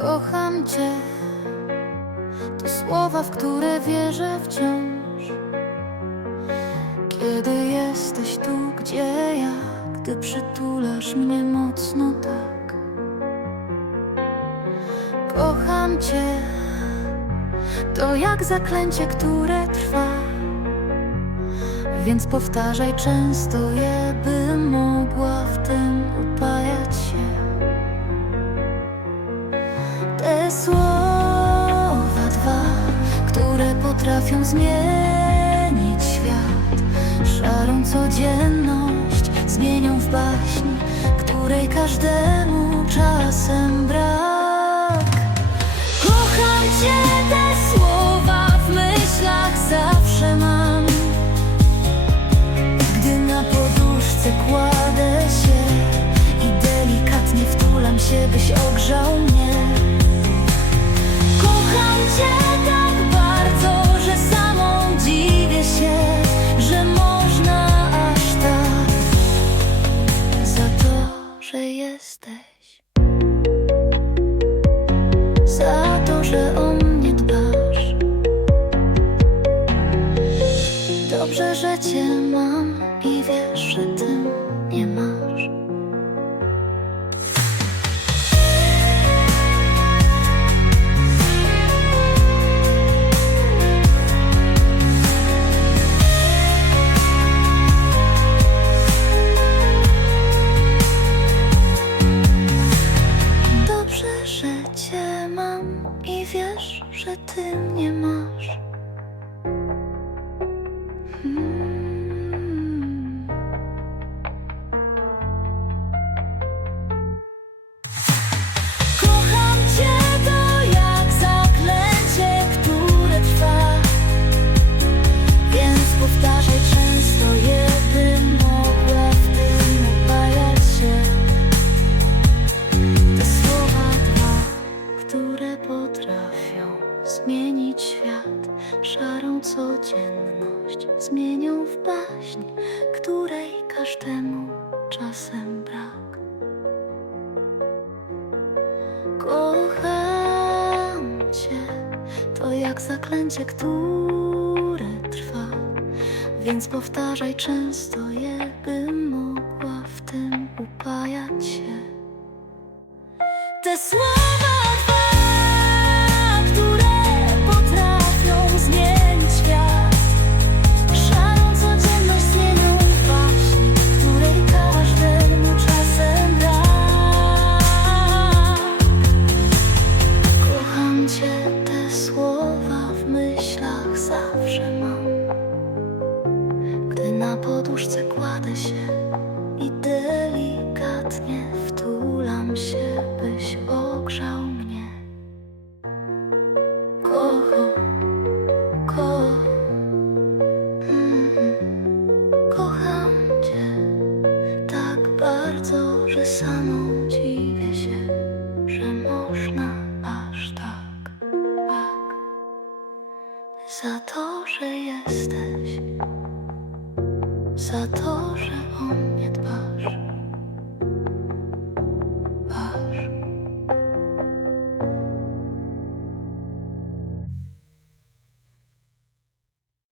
Kocham Cię, to słowa, w które wierzę wciąż. Kiedy jesteś tu, gdzie ja, gdy przytulasz mnie mocno tak. Kocham Cię, to jak zaklęcie, które trwa. Więc powtarzaj często je, by mogła w tym upajać Te słowa dwa, które potrafią zmienić świat, szarą codzienność zmienią w baśń, której każdemu czasem brak. Dobrze, że Cię mam i wiesz, że Ty nie masz. Dobrze, że Cię mam i wiesz, że Ty mnie masz. 嗯。Zmienią w baśń Której każdemu czasem brak Kocham Cię, to jak zaklęcie, które trwa. Więc powtarzaj często je, by mogła w tym upajać się. Te słowa na poduszce kładę się i delikatnie wtulam się, byś ogrzał Za to,